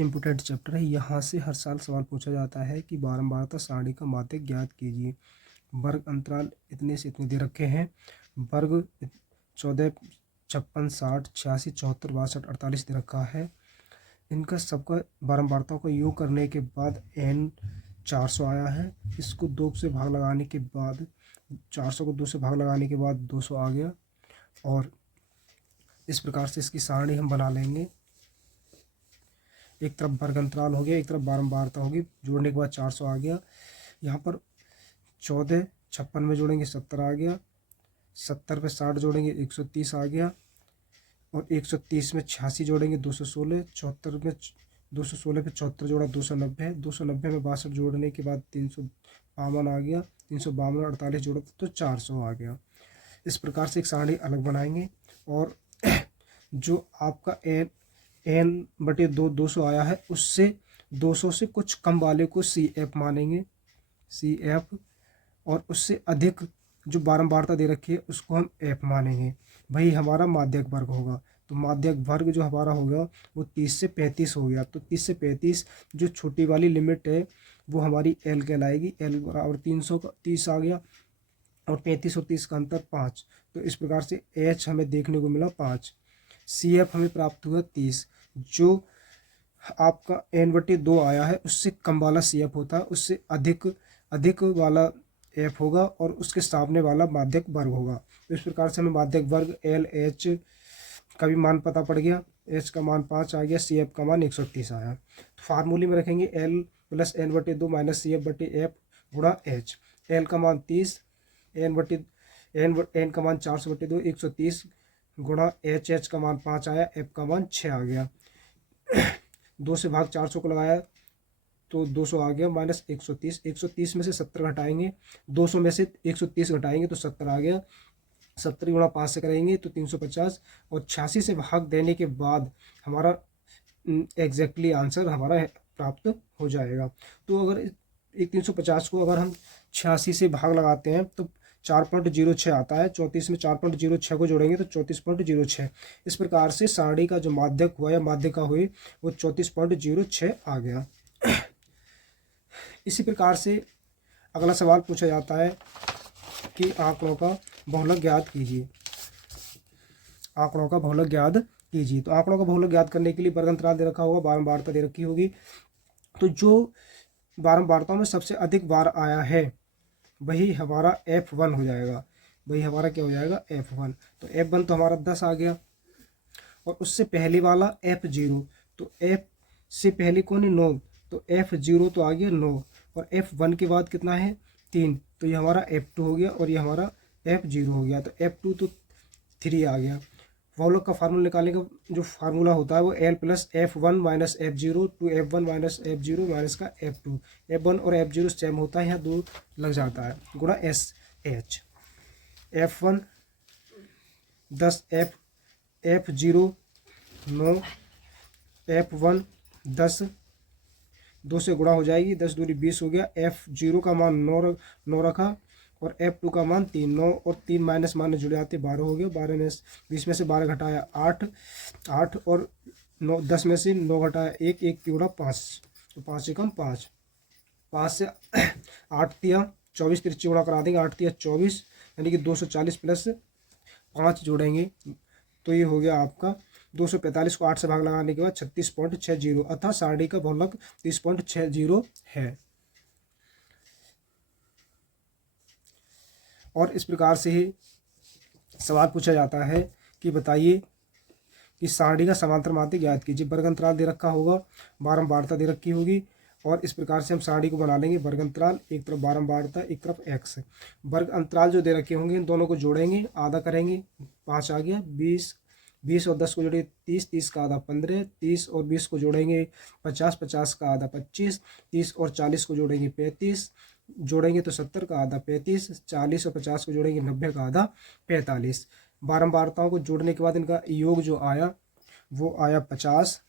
Important chapter है। यहाँ से हर साल सवाल पूछा जाता है कि बारंबारता सारणी का माध्यक ज्ञात कीजिए। वर्ग अंतराल इतने से इतने दे रखे हैं। वर्ग 14, 56, 60, 86, 74, 62, 48 दे रखा है। इनका सबका बारंबारताओं का योग करने के बाद n 400 आया है। इसको 2 से भाग लगाने के बाद 400 को 2 से भाग लगाने के बाद 200 आ गया। और इस प्रकार से इसकी सारणी हम बना लेंगे। एक तरफ वर्ग अंतराल हो गया, एक तरफ बारंबारता होगी। जोड़ने के बाद 400 आ गया। यहाँ पर 14 56 में जोड़ेंगे 70 आ गया। 70 पे 60 जोड़ेंगे 130 आ गया। और 130 में 86 जोड़ेंगे 216। 74 में 216 पे 74 जोड़ा 290। 290 में 62 जोड़ने के बाद 352 आ गया। 352 48 जोड़ा तो 400 आ गया। इस प्रकार से एक सारणी अलग बनाएंगे। और जो आपका n/2 200 आया है, उससे 200 से कुछ कम वाले को CF मानेंगे, CF। और उससे अधिक जो बारंबारता दे रखी है उसको हम F मानेंगे। वही हमारा माध्यक वर्ग होगा। तो माध्यक वर्ग जो हमारा होगा वो 30 से 35 हो गया। तो 30 से 35 जो छोटी वाली लिमिट है वो हमारी L कहलाएगी। L बराबर 330 आ गया। और 35 और 30 का अंतर 5। तो इस प्रकार से H हमें देखने को मिला 5। CF हमें प्राप्त हुआ 30। जो आपका n/2 आया है उससे कम वाला CF होता है, उससे अधिक वाला F होगा और उसके सामने वाला माध्यक वर्ग होगा। तो इस प्रकार से हमें माध्यक वर्ग LH का भी मान पता पड़ गया। H का मान 5 आ गया, CF का मान 130 आया। तो फार्मूले में रखेंगे L + n/2 - CF/F गुणा H। L का मान 30, n का मान 400/2 130 गुणा H का मान 5 आया, F का मान 6 आ गया। 2 से भाग 400 को लगाया तो 200 आ गया माइनस 130। 130 में से 70 घटाएंगे, 200 में से 130 घटाएंगे तो 70 आ गया। 70 गुणा 5 से करेंगे तो 350। और 86 से भाग देने के बाद हमारा एग्जैक्टली आंसर हमारा प्राप्त हो जाएगा। तो अगर 350 को अगर हम 86 से भाग लगाते हैं तो 4.06 आता है। 34 में 4.06 को जोड़ेंगे तो 34.06। इस प्रकार से सारणी का जो माध्यक हुआ या माध्यिका हुई वो 34.06 आ गया। इसी प्रकार से अगला सवाल पूछा जाता है कि आंकड़ों का बहुलक ज्ञात कीजिए। आंकड़ों का बहुलक ज्ञात कीजिए। तो आंकड़ों का बहुलक ज्ञात करने के लिए वर्ग अंतराल दे रखा होगा, बारंबारता दे रखी होगी। तो जो बारंबारताओं में सबसे अधिक बार आया है वही हमारा F1 हो जाएगा। वही हमारा क्या हो जाएगा? F1। तो F1 तो हमारा 10 आ गया। और उससे पहले वाला F0, तो F से पहले कौन है? 9। तो F0 तो आ गया 9। और F1 के बाद कितना है? 3। तो ये हमारा F2 हो गया और ये हमारा F0 हो गया। तो F2 तो 3 आ गया। बहुलक का फार्मूला निकालने का जो फार्मूला होता है वो L + F1 - F0 to F1 - F0 minus का F2। F1 और F0 सेम होता है, यहाँ 2 लग जाता है, गुणा SH। F1 10, F0 9, F1 10, 2 से गुणा हो जाएगी, 10 दूनी 20 हो गया। F0 का मान 9 रखा और F2 का मान 3। 9 और 3 माइनस माइनस जुड़ जाते 12 हो गया। 12 में 20 में से 12 घटाया 8 और 9 10 में से 9 घटाया 1 की गुणा 5। तो 5 से कम 5। 5 से 8 तिया 24 तिरछी गुणा करा देंगे। 8 तिया 24 यानी कि 240 प्लस 5 जोड़ेंगे तो ये हो गया आपका 245 को 8 से भाग लगाने के बाद 36.60। अतः सारणी का बहुलक 30.60 है। और इस प्रकार से ही सवाल पूछा जाता है कि बताइए कि सारणी का समांतर माध्यक ज्ञात कीजिए। वर्ग अंतराल दे रखा होगा, बारंबारता दे रखी होगी। और इस प्रकार से हम सारणी को बना लेंगे। वर्ग अंतराल, एक तरफ बारंबारता, एक तरफ x। वर्ग अंतराल जो दे रखे होंगे इन दोनों को जोड़ेंगे, आधा करेंगे, 5 आ गया। 20 और 10 को जोड़ेंगे 30, 30 का आधा 15, 30 और 20 को जोड़ेंगे 50, 50 का आधा 25, 30 और 40 को जोड़ेंगे 35, जोड़ेंगे तो 70 का आधा 35, 40 और 50 को जोड़ेंगे 90 का आधा 45। बारंबारताओं को जोड़ने के बाद इनका योग जो आया वो आया 50।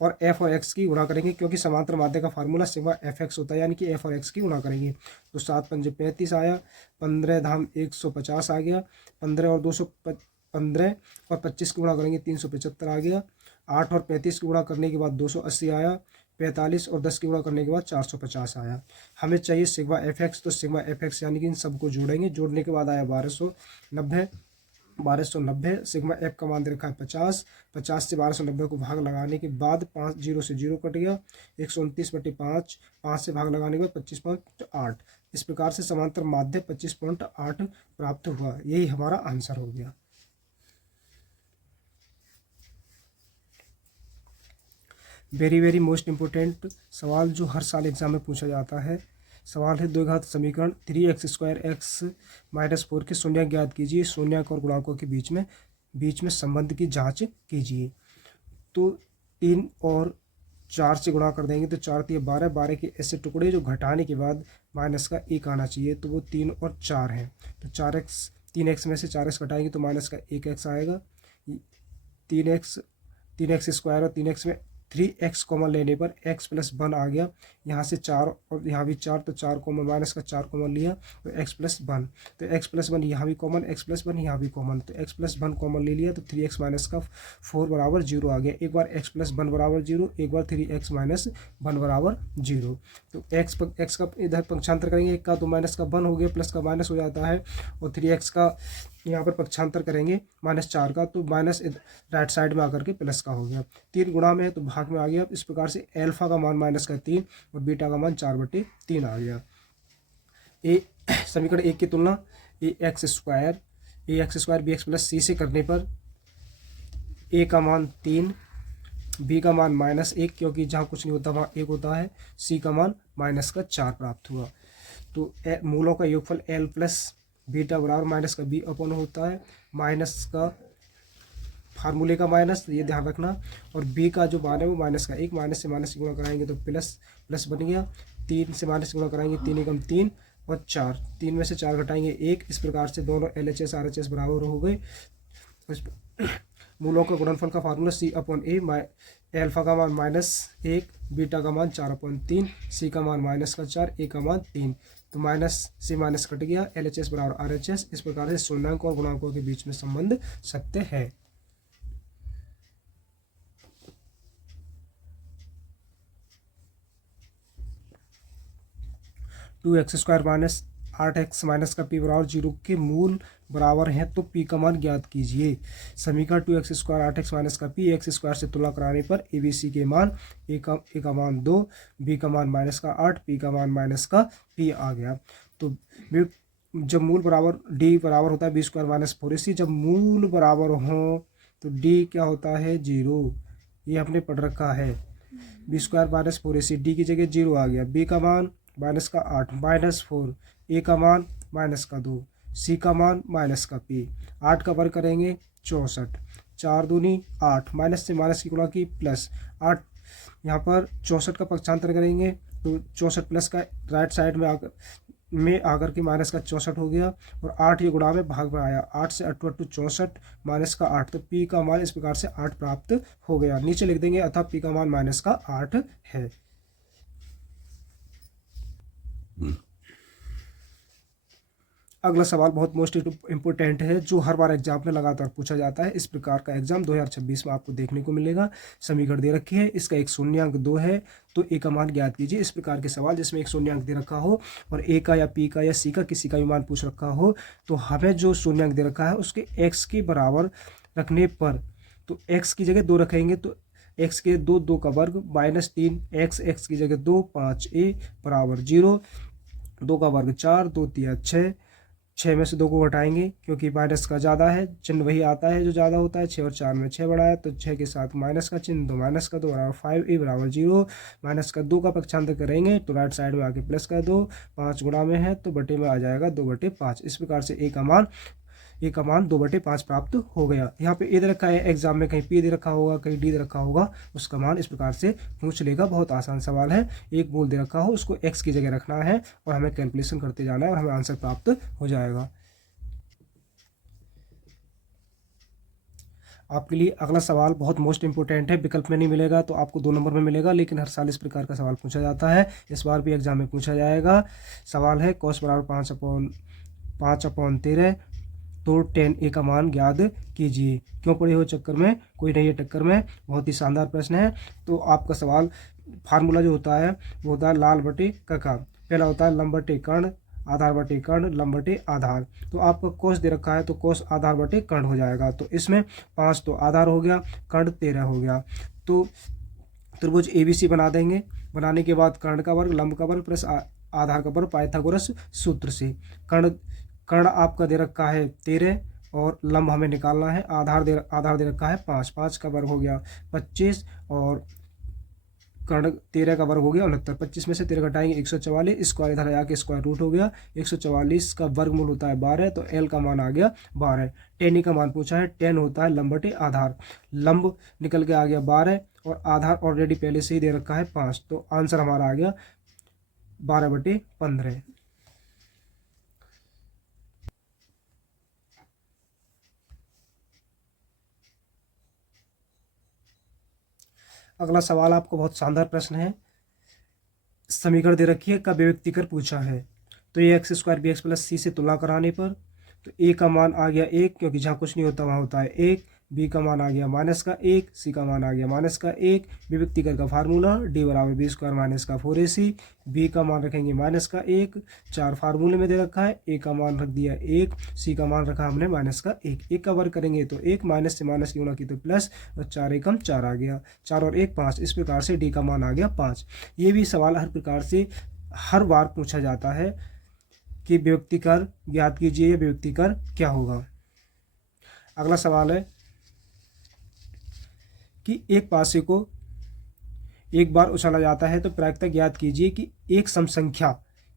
और f और x की गुणा करेंगे, क्योंकि समांतर माध्यक का फार्मूला सिग्मा fx होता है, यानी कि f और x की गुणा करेंगे। तो 7 पंजे 35 आया, 15 धाम 150 आ गया। 15 और 25 की गुणा करेंगे 375 आ गया। 8 और 35 की गुणा करने के बाद 280 आया, 45 और 10 की गुणा करने के बाद 450 आया। हमें चाहिए सिग्मा एफ एक्स, तो सिग्मा एफ एक्स यानी कि इन सबको जोड़ेंगे, जोड़ने के बाद आया 1290। 1290 सिग्मा एफ का मान दे रखा है 50। 50 से 1290 को भाग लगाने के बाद 5 जीरो से जीरो कट गया, 129/5, 5 से भाग लगाने के बाद 25.8। इस प्रकार से समांतर माध्य 25.8 प्राप्त हुआ। यही हमारा आंसर हो गया। वेरी मोस्ट इम्पोर्टेंट सवाल जो हर साल एग्जाम में पूछा जाता है। सवाल है द्विघात समीकरण 3x² x - 4 के शून्यक ज्ञात कीजिए। शून्यक और गुणांकों के बीच में संबंध की जांच कीजिए। तो 3 और 4 से गुणा कर देंगे तो 4 × 12, 12 के ऐसे टुकड़े जो घटाने के बाद माइनस का 1 आना चाहिए, तो वो 3 और 4 हैं। तो 4x 3x में से 4x घटाएंगे तो माइनस का 1x आएगा। 3x² और 3x में 3x कॉमन लेने पर x + 1 आ गया। यहाँ से 4 और यहाँ भी 4, तो 4 कॉमन, माइनस का 4 कॉमन लिया तो x + 1। तो x + 1 यहाँ भी कॉमन, x + 1 यहाँ भी कॉमन, तो x + 1 कॉमन ले लिया तो 3x - 4 = 0 आ गया। एक बार x + 1 = 0, एक बार 3x - 1 = 0। तो x का इधर पक्षांतर करेंगे, एक का तो माइनस का 1 हो गया, प्लस का माइनस हो जाता है, और 3x का यहाँ पर पक्षांतर करेंगे -4 का, तो माइनस राइट साइड में आकर के प्लस का हो गया। 3 गुणा में है तो भाग में आ गया। इस प्रकार से अल्फा का मान -3 और बीटा का मान 4/3 आ गया। समीकरण 1 की तुलना ax² bx + c से करने पर a का मान 3, b का मान -1, क्योंकि जहाँ कुछ नहीं होता वहाँ 1 होता है, c का मान -4 प्राप्त हुआ। तो मूलों का योगफल l + बीटा बराबर माइनस का b अपॉन होता है, माइनस का फार्मूले का माइनस, ये ध्यान रखना, और b का जो मान है वो माइनस का 1, माइनस से माइनस गुणा कराएंगे तो प्लस बन गया। 3 से माइनस गुणा कराएंगे 3 एकम 3 और 4, 3 में से 4 घटाएंगे 1। इस प्रकार से दोनों LHS RHS बराबर हो गए। मूलों का गुणनफल का फार्मूला c/a, अल्फा का मान -1, बीटा का मान 4/3, c का मान -4, a का मान 3, तो माइनस से माइनस कट गया, LHS = RHS। इस प्रकार से शून्यांक और गुणांकों के बीच में संबंध सत्य है। Two x square minus 8x minus का p = 0 के मूल बराबर हैं तो p का मान ज्ञात कीजिए। समीकरण 2x² 8x माइनस का p x² से तुलना कराने पर ABC के मान a का मान 2, b का मान -8, p का मान -p आ गया। तो जब मूल बराबर d बराबर होता है b² - 4ac, जब मूल बराबर हो तो d क्या होता है 0, ये हमने पढ़ रखा है। b² - 4ac, d की जगह 0 आ गया, b का मान -8 -4, a का मान -2, c का मान -p। 8 का वर्ग करेंगे 64, 4 दूनी 8, माइनस से माइनस की गुणा की प्लस 8, यहाँ पर 64 का पक्षांतर करेंगे तो 64 प्लस का राइट साइड में आकर के माइनस का 64 हो गया, और 8 ये गुणा में भाग में आया, 8 से 8 × 64 माइनस का 8, तो p का मान इस प्रकार से 8 प्राप्त हो गया। नीचे लिख देंगे अतः p का मान -8 है। अगला सवाल बहुत मोस्ट इम्पोर्टेंट है, जो हर बार एग्जाम में लगातार पूछा जाता है। इस प्रकार का एग्जाम 2026 में आपको देखने को मिलेगा। समीकरण दे रखी है, इसका एक शून्यांक 2 है तो a का मान ज्ञात कीजिए। इस प्रकार के सवाल जिसमें एक शून्यांक दे रखा हो और a का या p का या c का किसी का भी मान पूछ रखा हो, तो हमें जो शून्यांक दे रखा है उसके x के बराबर रखने पर, तो x की जगह 2 रखेंगे तो x के 2 का वर्ग -3 x की जगह 2 5a = 0, 2 का वर्ग 4, 2 × 6, 6 में से 2 को घटाएंगे क्योंकि माइनस का ज़्यादा है, चिन्ह वही आता है जो ज़्यादा होता है। 6 और 4 में 6 बढ़ाया तो 6 के साथ माइनस का चिन्ह, तो माइनस का 2 = 5a = 0, माइनस का 2 का पक्षांतर करेंगे तो राइट साइड में आके प्लस का 2, 5 गुणा में है तो बटे में आ जाएगा 2/5। इस प्रकार से a का मान 2/5 प्राप्त हो गया। यहाँ पे a दे रखा है, एग्जाम में कहीं p दे रखा होगा, कहीं d दे रखा होगा, उसका मान इस प्रकार से पूछ लेगा। बहुत आसान सवाल है, एक मूल दे रखा हो उसको x की जगह रखना है और हमें कैलकुलेशन करते जाना है और हमें आंसर प्राप्त हो जाएगा। आपके लिए अगला सवाल बहुत मोस्ट इंपोर्टेंट है, विकल्प में नहीं मिलेगा तो आपको 2 नंबर में मिलेगा, लेकिन हर साल इस प्रकार का सवाल पूछा जाता है, इस बार भी एग्जाम में पूछा जाएगा। सवाल है cos = 5/13 तो tan a का मान ज्ञात कीजिए। क्यों पड़े हो चक्कर में, कोई नहीं है टक्कर में। बहुत ही शानदार प्रश्न है। तो आपका सवाल फार्मूला जो होता है वो होता है लाल बटे कका। पहला होता है लंब बटे कर्ण, आधार बटे कर्ण, लंब बटे आधार। तो आपका कोस दे रखा है तो कोस आधार बटे कर्ण हो जाएगा। तो इसमें 5 तो आधार हो गया, कर्ण 13 हो गया। तो त्रिभुज ABC बना देंगे। बनाने के बाद कर्ण का वर्ग, लंब का वर्ग प्लस आधार का वर्ग पाइथागोरस सूत्र से। कर्ण आपका दे रखा है 13 और लंब हमें निकालना है। आधार दे रखा है 5, 5 का वर्ग हो गया 25 और कर्ण 13 का वर्ग हो गया 69। 25 में से 13 घटाएंगे 144, स्क्वायर इधर आके स्क्वायर रूट हो गया। 144 का वर्गमूल होता है 12, तो L का मान आ गया 12। tan e का मान पूछा है, tan होता है लंब बटे आधार। लंब निकल के आ गया 12 और आधार ऑलरेडी पहले से ही दे रखा है 5, तो आंसर हमारा आ गया 12/15। अगला सवाल आपको बहुत शानदार प्रश्न है। समीकरण दे रखी है का व्यक्ति कर पूछा है। तो ये x² bx प्लस c से तुलना कराने पर तो a का मान आ गया 1, क्योंकि जहाँ कुछ नहीं होता वहाँ होता है 1। b का मान आ गया -1, c का मान आ गया -1। विभक्ति कर का फार्मूला d बराबर b² माइनस का 4ac। b का मान रखेंगे -1, 4 फार्मूले में दे रखा है। a का मान रख दिया 1, c का मान रखा हमने -1। 1 का वर्ग करेंगे तो 1, माइनस से माइनस की गुणा की तो प्लस, और 4 एकम 4 आ गया। 4 और 1 5, इस प्रकार से d का मान आ गया 5। ये भी सवाल हर प्रकार से हर बार पूछा जाता है कि विभक्ति कर ज्ञात कीजिए या विभक्ति कर क्या होगा। अगला सवाल है कि एक पासे को एक बार उछाला जाता है तो प्रायिकता ज्ञात कीजिए कि एक सम संख्या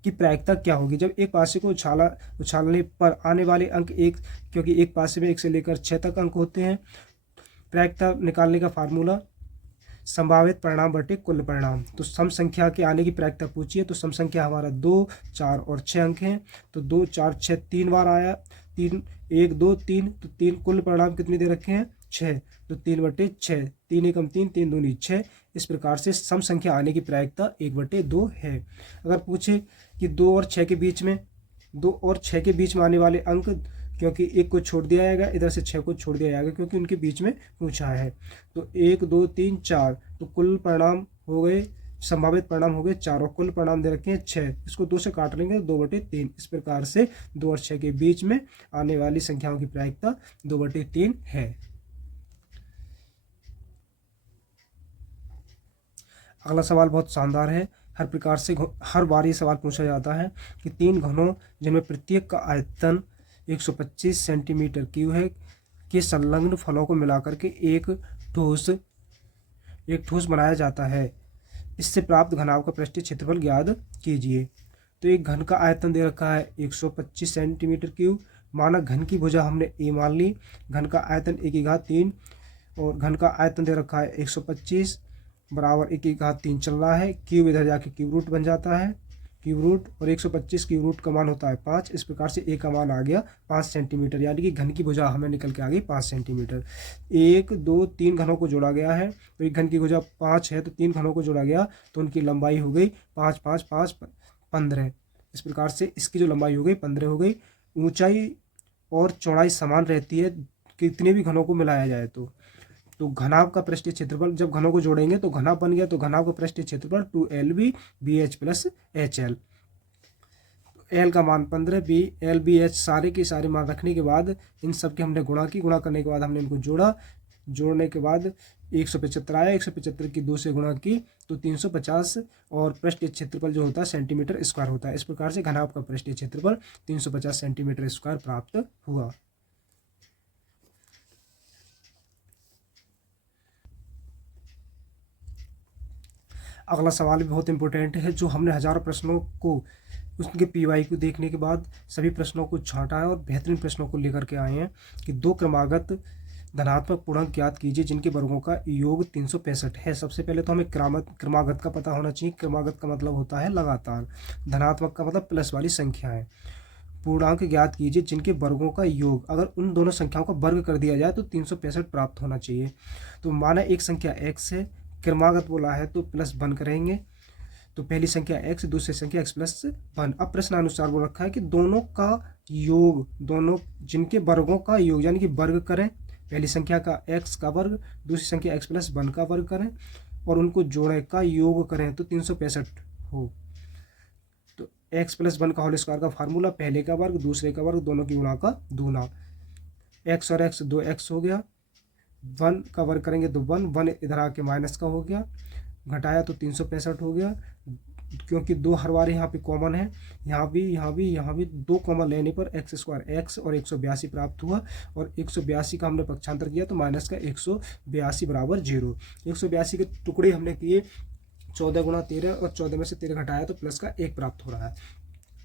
की प्रायिकता क्या होगी। जब एक पासे को उछालने पर आने वाले अंक एक, क्योंकि एक पासे में 1 से लेकर 6 तक अंक होते हैं। प्रायिकता निकालने का फार्मूला संभावित परिणाम बटे कुल परिणाम। तो सम संख्या के आने की प्रायिकता पूछिए तो सम संख्या हमारा 2, 4 और 6 अंक हैं। तो 2, 4, 6 3 बार आया, 3 1 2 3, तो 3 कुल परिणाम कितने दे रखे हैं 6, तो 3/6, 3 एकम 3, 3 दूनी 6। इस प्रकार से सम संख्या आने की प्रायिकता 1/2 है। अगर पूछे कि 2 और 6 के बीच में, 2 और 6 के बीच में आने वाले अंक, क्योंकि 1 को छोड़ दिया जाएगा, इधर से 6 को छोड़ दिया जाएगा क्योंकि उनके बीच में पूछा है। तो 1 2 3 4, तो कुल परिणाम हो गए, संभावित परिणाम हो गए 4 और कुल परिणाम दे रखे हैं 6। इसको 2 से काट लेंगे 2/3। इस प्रकार से 2 और 6 के बीच में आने वाली संख्याओं की प्रायिकता 2/3 है। अगला सवाल बहुत शानदार है। हर प्रकार से हर बार ये सवाल पूछा जाता है कि 3 घनों जिनमें प्रत्येक का आयतन 125 सेंटीमीटर क्यूब है के संलग्न फलों को मिलाकर के एक ठोस बनाया जाता है। इससे प्राप्त घनाभ का पृष्ठीय क्षेत्रफल ज्ञात कीजिए। तो एक घन का आयतन दे रखा है 125 सेंटीमीटर क्यूब। माना घन की भुजा हमने a मान ली, घन का आयतन 1/3 और घन का आयतन दे रखा है 125 बराबर 1/3 चल रहा है। क्यूब इधर जाके क्यूब रूट बन जाता है, क्यूब रूट, और 125 क्यूब रूट का मान होता है 5। इस प्रकार से a का मान आ गया 5 सेंटीमीटर, यानी कि घन की भुजा हमें निकल के आ गई 5 सेंटीमीटर। 1 2 3 घनों को जोड़ा गया है, तो एक घन की भुजा 5 है तो 3 घनों को जोड़ा गया तो उनकी लंबाई हो गई 5 5 5 15। इस प्रकार से इसकी जो लंबाई हो गई 15 हो गई। ऊंचाई और चौड़ाई समान रहती है कितने भी घनों को मिलाया जाए तो घनाभ का पृष्ठीय क्षेत्रफल, जब घनों को जोड़ेंगे तो घनाभ बन गया, तो घनाभ का पृष्ठीय क्षेत्रफल 2LB BH plus HL। L का मान 15, BL BH सारे के सारे मान रखने के बाद इन सब के हमने गुणा की, गुणा करने के बाद हमने इनको जोड़ा, जोड़ने के बाद 175 आया, 175 की 2 से गुणा की तो 350, और पृष्ठीय क्षेत्रफल जो होता है सेंटीमीटर स्क्वायर होता है। इस प्रकार से घनाभ का पृष्ठीय क्षेत्रफल 350 सेंटीमीटर स्क्वायर प्राप्त हुआ। अगला सवाल भी बहुत इंपॉर्टेंट है, जो हमने हजारों प्रश्नों को उसके PY को देखने के बाद सभी प्रश्नों को छांटा है और बेहतरीन प्रश्नों को लेकर के आए हैं कि 2 क्रमागत धनात्मक पूर्णांक ज्ञात कीजिए जिनके वर्गों का योग 365 है। सबसे पहले तो हमें क्रमागत का पता होना चाहिए। क्रमागत का मतलब होता है लगातार, धनात्मक का मतलब प्लस वाली संख्या है। पूर्णांक ज्ञात कीजिए जिनके वर्गों का योग, अगर उन दोनों संख्याओं का वर्ग कर दिया जाए तो 365 प्राप्त होना चाहिए। तो माना एक संख्या x है, क्रमागत बोला है तो +1 करेंगे, तो पहली संख्या x, दूसरी संख्या x+1। अब प्रश्नानुसार वो रखा है कि दोनों का योग, दोनों जिनके वर्गों का योग यानी कि वर्ग करें, पहली संख्या का x का वर्ग, दूसरी संख्या x+1 का वर्ग करें और उनको जोड़ें का योग करें तो 365 हो। तो x+1 का होल स्क्वायर का फार्मूला, पहले का वर्ग दूसरे का वर्ग दोनों की गुणा का दूना, x और x 2x हो गया, 1 का वर्ग करेंगे तो 1 इधर आके माइनस का हो गया, घटाया तो 365 हो गया। क्योंकि दो हर बार यहाँ पे कॉमन है, यहाँ भी दो कॉमन लेने पर x² x और 182 प्राप्त हुआ और 182 का हमने पक्षांतर किया तो माइनस का 182 बराबर 0। 182 के टुकड़े हमने किए 14 गुणा 13 और 14 में से 13 घटाया तो प्लस का 1 प्राप्त हो रहा है।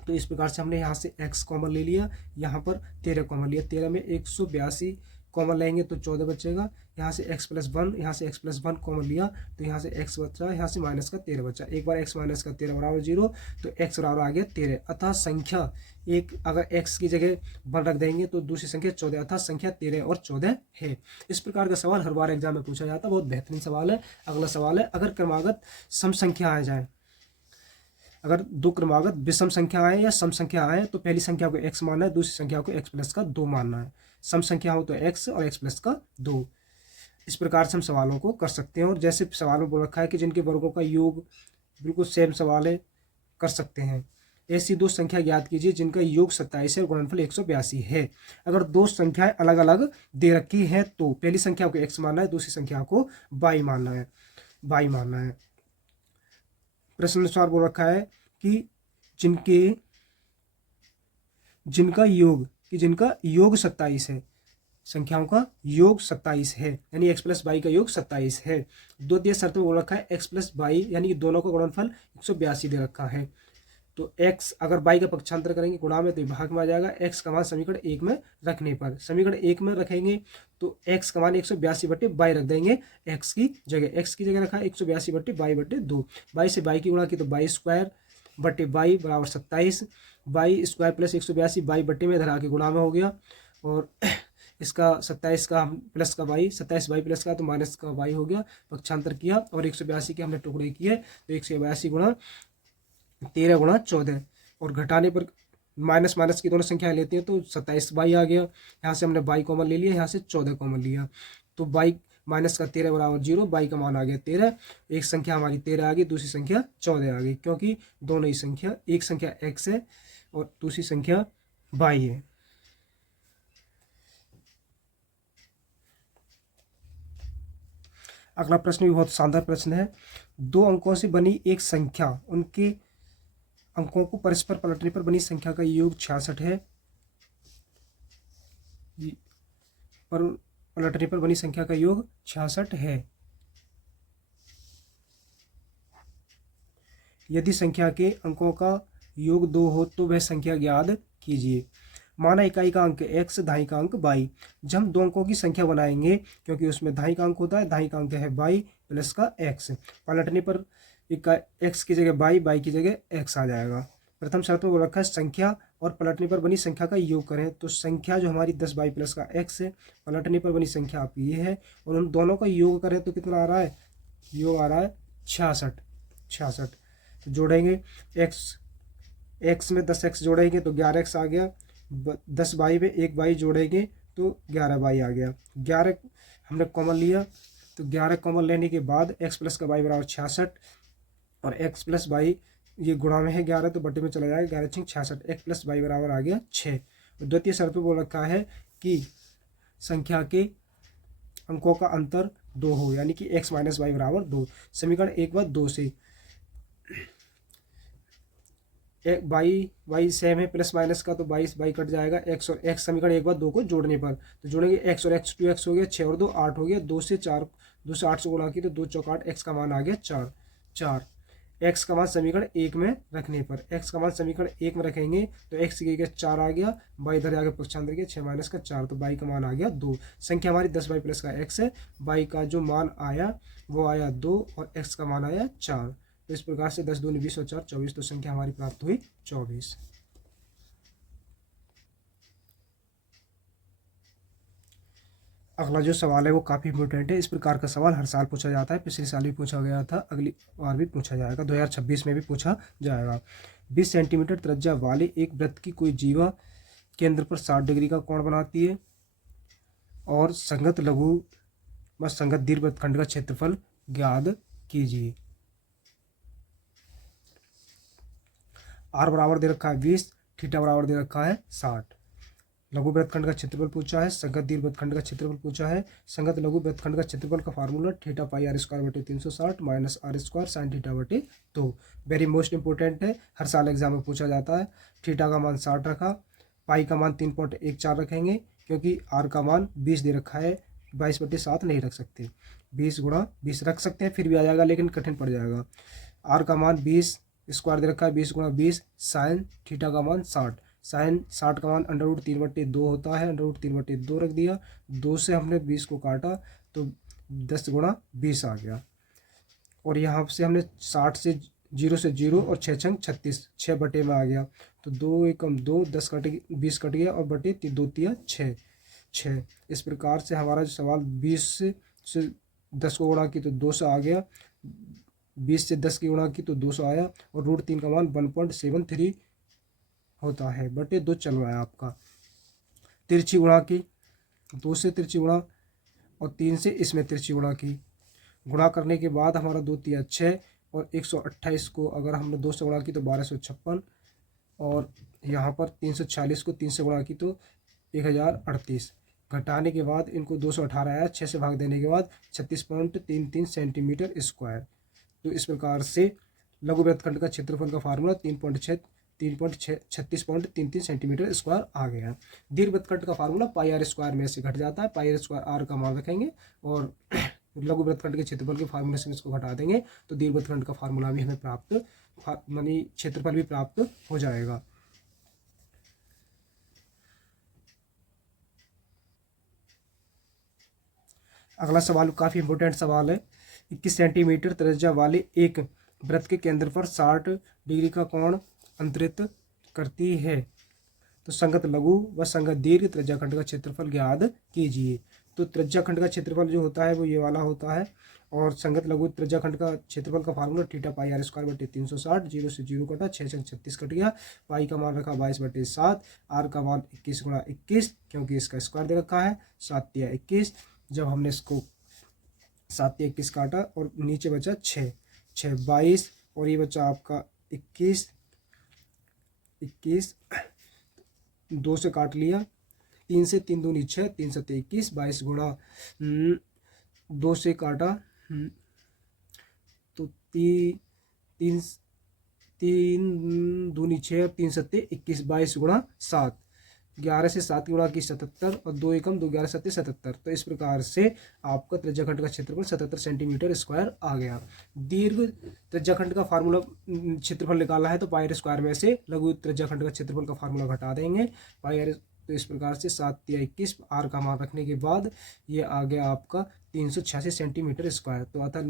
तो इस प्रकार से हमने यहाँ से x कॉमन ले लिया, यहाँ पर 13 कॉमन लिया, 13 में 182 कॉमन लेंगे तो 14 बचेगा, यहाँ से x+1, यहाँ से x+1 कॉमन लिया तो यहाँ से x बचा, यहाँ से माइनस का 13 बचा, एक बार x माइनस का 13 बराबर 0 तो x बराबर आ गया 13। अतः संख्या एक अगर x की जगह 1 रख देंगे तो दूसरी संख्या 14, अतः संख्या 13 और 14 है। इस प्रकार का सवाल हर बार एग्जाम में पूछा जाता है, बहुत बेहतरीन सवाल है। अगला सवाल है, अगर क्रमागत सम संख्या आ जाए, अगर दो क्रमागत विषम संख्या आए या सम संख्या आए तो पहली संख्या को x मानना है, दूसरी संख्या को x+2 मानना है। सम संख्या हो तो x और x+2। इस प्रकार से हम सवालों को कर सकते हैं। और जैसे सवाल में बोल रखा है कि जिनके वर्गों का योग बिल्कुल सेम सवाल है, कर सकते हैं। ऐसी दो संख्या ज्ञात कीजिए जिनका योग 27 है और गुणनफल 182 है। अगर दो संख्याएं अलग अलग दे रखी हैं तो पहली संख्या को x मानना है, दूसरी संख्या को y मानना है। प्रश्न अनुसार बोल रखा है कि जिनका योग 27 है, संख्याओं का योग 27 है, यानी x+y का योग 27 है। द्वितीय शर्त में बोल रखा है x+y यानी दोनों का गुणनफल 182 दे रखा है। तो x अगर y का पक्षांतर करेंगे गुणा में तो भाग में आ जाएगा, x का मान समीकरण 1 में रखने पर, समीकरण 1 में रखेंगे तो x का मान 182/y रख देंगे, x की जगह रखा 182/y/2, y से y की गुणा की तो y² बराबर 27, y² प्लस 182 y में इधर आके गुणा में हो गया और इसका 27 का प्लस का y, 27y प्लस का तो माइनस का y हो गया, पक्षांतर किया और 182 के हमने टुकड़े किए तो 182 गुणा 13 गुणा 14 और घटाने पर माइनस माइनस की दोनों संख्याएं लेते हैं तो 27y आ गया। यहाँ से हमने y कॉमन ले लिया, यहाँ से 14 कॉमन लिया तो y माइनस का 13 बराबर 0, y का मान आ गया 13। एक संख्या हमारी 13 आ गई, दूसरी संख्या 14 आ गई, क्योंकि दोनों ही संख्या, एक संख्या x है और दूसरी संख्या y है। अगला प्रश्न भी बहुत शानदार प्रश्न है। दो अंकों से बनी एक संख्या, उनके अंकों को परस्पर पलटने पर बनी संख्या का योग 66 है, पर पलटने पर बनी संख्या का योग 66 है। यदि संख्या के अंकों का योग 2 हो तो वह संख्या ज्ञात कीजिए। माना इकाई का अंक x, दहाई का अंक y। जब हम दो अंकों की संख्या बनाएंगे, क्योंकि उसमें दहाई का अंक होता है, दहाई का अंक है y प्लस का x, पलटने पर x की जगह y की जगह x आ जाएगा। प्रथम शर्त में वो रखा है संख्या और पलटने पर बनी संख्या का योग करें, तो संख्या जो हमारी 10y प्लस का x है, पलटने पर बनी संख्या आपकी ये है और उन दोनों का योग करें तो कितना आ रहा है, योग आ रहा है 66। तो जोड़ेंगे x में 10x जोड़ेंगे तो 11x आ गया, 10y में 1y जोड़ेंगे तो 11y आ गया। 11 हमने कॉमन लिया तो 11 कॉमन लेने के बाद x प्लस का y बराबर 66 और x प्लस y ये गुणा में है 11 तो बटे में चला जाएगा, 11 × 66, x प्लस y बराबर आ गया 6। द्वितीय शर्त पे बोल रखा है कि संख्या के अंकों का अंतर 2 हो, यानी कि x माइनस y बराबर 2। समीकरण 1 व 2 से y सेम है प्लस माइनस का तो y कट जाएगा, x और x समीकरण 1 व 2 को जोड़ने पर तो जोड़ेंगे x और x 2x हो गया, 6 और 2 8 हो गया, 2 से 8 से गुणा की तो 2 चौक 8, x का मान आ गया 4। x का मान समीकरण 1 में रखने पर, x का मान समीकरण 1 में रखेंगे तो x की जगह 4 आ गया, y इधर आगे पक्षांतर किया 6 माइनस का 4 तो y का मान आ गया 2। संख्या हमारी 10y प्लस का x है, y का जो मान आया वो आया 2 और x का मान आया 4। तो इस प्रकार से 10 दूनी 20 और 4 24, तो संख्या हमारी प्राप्त हुई 24। अगला जो सवाल है वो काफ़ी इंपॉर्टेंट है। इस प्रकार का सवाल हर साल पूछा जाता है, पिछले साल भी पूछा गया था, अगली बार भी पूछा जाएगा, 2026 में भी पूछा जाएगा। 20 सेंटीमीटर त्रिज्या वाले एक वृत्त की कोई जीवा केंद्र पर 60 डिग्री का कोण बनाती है और संगत लघु व संगत दीर्घ वृत्तखंड का क्षेत्रफल ज्ञात कीजिए। आर बराबर दे रखा है 20, थीटा बराबर दे रखा है 60। लघु वृत्तखंड का क्षेत्रफल पूछा है, संगत दीर्घ वृत्तखंड का क्षेत्रफल पूछा है। संगत लघु वृत्तखंड का क्षेत्रफल का formula theta pi r square बटे 360 minus r square sine theta बटे 2। वेरी मोस्ट इंपॉर्टेंट है, हर साल एग्जाम में पूछा जाता है। थीटा का मान 60 रखा, पाई का मान 3.14 रखेंगे क्योंकि आर का मान 20 दे रखा है, 22/7 नहीं रख सकते, 20 गुणा 20 रख सकते हैं फिर भी आ जाएगा, लेकिन कठिन पड़ जाएगा। आर का मान 20 स्क्वायर दे रखा है, 20 गुणा 20 साइन थीटा का मान 60, साइन 60 का मान √3/2 होता है, √3/2 रख दिया। 2 से हमने 20 को काटा तो 10 गुणा 20 आ गया, और यहाँ से हमने 60 से 0 से 0 और 6 छंग 36, 6 बटे में आ गया, तो 2 एकम 2, 10 कट 20 कट गया और बटे 2 तिया 6। इस प्रकार से हमारा जो सवाल 20 से 10 को गुणा की तो 2 से आ गया, 20 से 10 की गुणा की तो 200 आया, और √3 का मान 1.73 होता है, बटे 2 चल रहा है आपका। तिरछी गुणा की, 2 से तिरछी गुणा और 3 से इसमें तिरछी गुणा की, गुणा करने के बाद हमारा 2 तिया 6 और 128 को अगर हमने 2 से गुणा की तो 1256, और यहाँ पर 340 को 3 से गुणा की तो 1038। घटाने के बाद इनको 218 आया, 6 से भाग देने के बाद 36.33 सेंटीमीटर स्क्वायर। तो इस प्रकार से लघु वृत्तखंड का क्षेत्रफल का फार्मूला 3.3633 सेंटीमीटर स्क्वायर आ गया। दीर्घ वृत्तखंड का फार्मूला पाई आर स्क्वायर में से घट जाता है, पाई आर स्क्वायर आर का मान रखेंगे और लघु वृत्तखंड के क्षेत्रफल के फार्मूले से इसको घटा देंगे तो दीर्घ वृत्तखंड का फार्मूला भी हमें प्राप्त, मानी क्षेत्रफल भी प्राप्त हो जाएगा। अगला सवाल काफ़ी इंपॉर्टेंट सवाल है। 21 सेंटीमीटर त्रिज्या वाले एक वृत्त के केंद्र पर 60 डिग्री का कोण अंतरित करती है, तो संगत लघु व संगत दीर्घ त्रिज्याखंड का क्षेत्रफल ज्ञात कीजिए। तो त्रिज्याखंड का क्षेत्रफल जो होता है वो ये वाला होता है, और संगत लघु त्रिज्याखंड का क्षेत्रफल का formula theta pi r square बटे 360, 0 से 0 कटा, 6 से 36 कट गया, पाई का मान रखा 22/7, आर का मान 21 गुणा 21 क्योंकि इसका स्क्वायर दे रखा है, 7 तिया 21। जब हमने इसको 7 तिया 21 काटा और नीचे बचा 6 22, और ये बचा आपका 21 2 से काट लिया, 3 से 3 दूनी 6, 3 7 21, 22 गुणा 2 से काटा तो 3 दूनी 6, 3 7 21, 22 गुणा 7, 11 से 7 गुणा की 77, और 2 एकम 2 11 7 77। तो इस प्रकार से आपका त्रिज्याखंड का क्षेत्रफल 77 सेंटीमीटर स्क्वायर आ गया। दीर्घ त्रिज्याखंड का फार्मूला क्षेत्रफल निकाला है तो पाई आर स्क्वायर में से लघु त्रिज्याखंड का क्षेत्रफल का फार्मूला घटा देंगे, पाई आर। तो इस प्रकार से 7 तिया 21, आर का मान रखने के बाद ये आ गया आपका 386 सेंटीमीटर स्क्वायर। तो अतः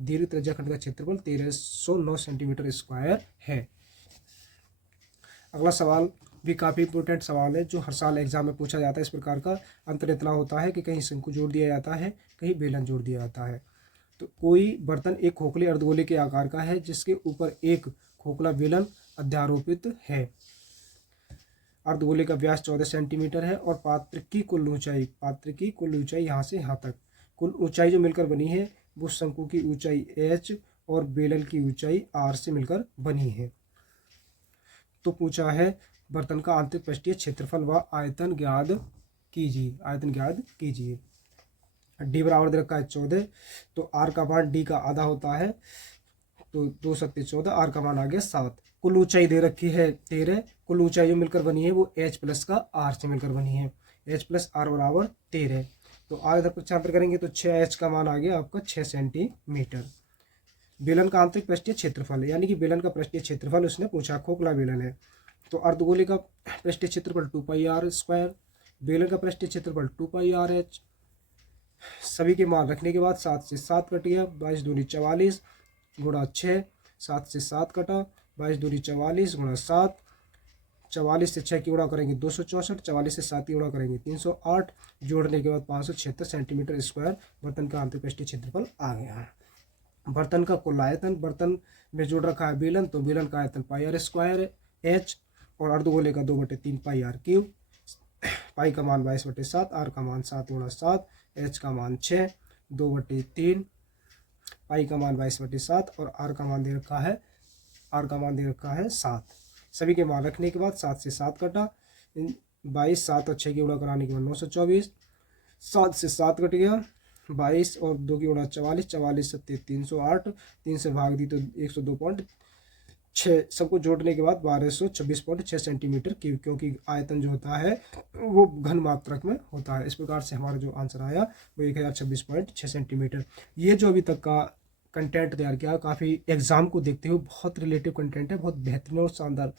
दीर्घ त्रिज्याखंड का क्षेत्रफल 1309 सेंटीमीटर स्क्वायर है। अगला सवाल भी काफ़ी इंपॉर्टेंट सवाल है जो हर साल एग्जाम में पूछा जाता है। इस प्रकार का अंतर इतना होता है कि कहीं शंकु जोड़ दिया जाता है, कहीं बेलन जोड़ दिया जाता है। तो कोई बर्तन एक खोखले अर्धगोले के आकार का है जिसके ऊपर एक खोखला बेलन अध्यारोपित है। अर्धगोले का व्यास 14 सेंटीमीटर है और पात्र की कुल ऊंचाई यहाँ से यहाँ तक, कुल ऊंचाई जो मिलकर बनी है वो शंकु की ऊंचाई h और बेलन की ऊंचाई r से मिलकर बनी है। तो पूछा है बर्तन का आंतरिक पृष्ठीय क्षेत्रफल व आयतन ज्ञात कीजिए। डी बराबर दे रखा है 14, तो आर का मान डी का आधा होता है, तो 2 7 14, आर का मान आ गया 7। कुल ऊंचाई दे रखी है 13, कुल ऊंचाई जो मिलकर बनी है वो h प्लस का r से मिलकर बनी है, h प्लस r बराबर 13। तो आर इधर पक्षांतर करेंगे तो 6h का मान आ गया आपका 6 सेंटीमीटर। बेलन का आंतरिक पृष्ठीय क्षेत्रफल, यानी कि बेलन का पृष्ठीय क्षेत्रफल उसने पूछा, खोखला बेलन है। तो अर्धगोले का पृष्ठीय क्षेत्रफल 2 पाई आर स्क्वायर, बेलन का पृष्ठीय क्षेत्रफल 2 पाई आर एच। सभी के मान रखने के बाद 7 से 7 कट गया, 22 दूनी 44 गुणा 6, 7 से 7 कटा, 22 दूनी 44 गुणा 7, 44 से 6 की गुणा करेंगे 264, 44 से 7 की गुणा करेंगे 308, जोड़ने के बाद 576 सेंटीमीटर स्क्वायर बर्तन का अंतर्पृष्ठीय क्षेत्रफल आ गया है। बर्तन का कुल आयतन, बर्तन में जोड़ रखा है बेलन, तो बेलन का आयतन पाई आर स्क्वायर एच, और अर्धगोले का 2/3 पाई आर क्यूब। पाई का मान 22/7, आर का मान 7 × 7, एच का मान 6, 2/3, पाई का मान 22/7 और आर का मान दे रखा है 7। सभी के मान रखने के बाद 7 से 7 कटा, 22, 7 और 6 की गुणा कराने के बाद 924, 7 से 7 कट गया, 22 और 2 की गुणा 44, 44 7 308, 3 से भाग दी तो 102.6, सबको जोड़ने के बाद 1226.6 सेंटीमीटर क्यूब, क्योंकि आयतन जो होता है वो घन मात्रक में होता है। इस प्रकार से हमारा जो आंसर आया वो 1026.6 सेंटीमीटर। ये जो अभी तक का कंटेंट तैयार किया, काफ़ी एग्जाम को देखते हुए बहुत रिलेटिव कंटेंट है, बहुत बेहतरीन और शानदार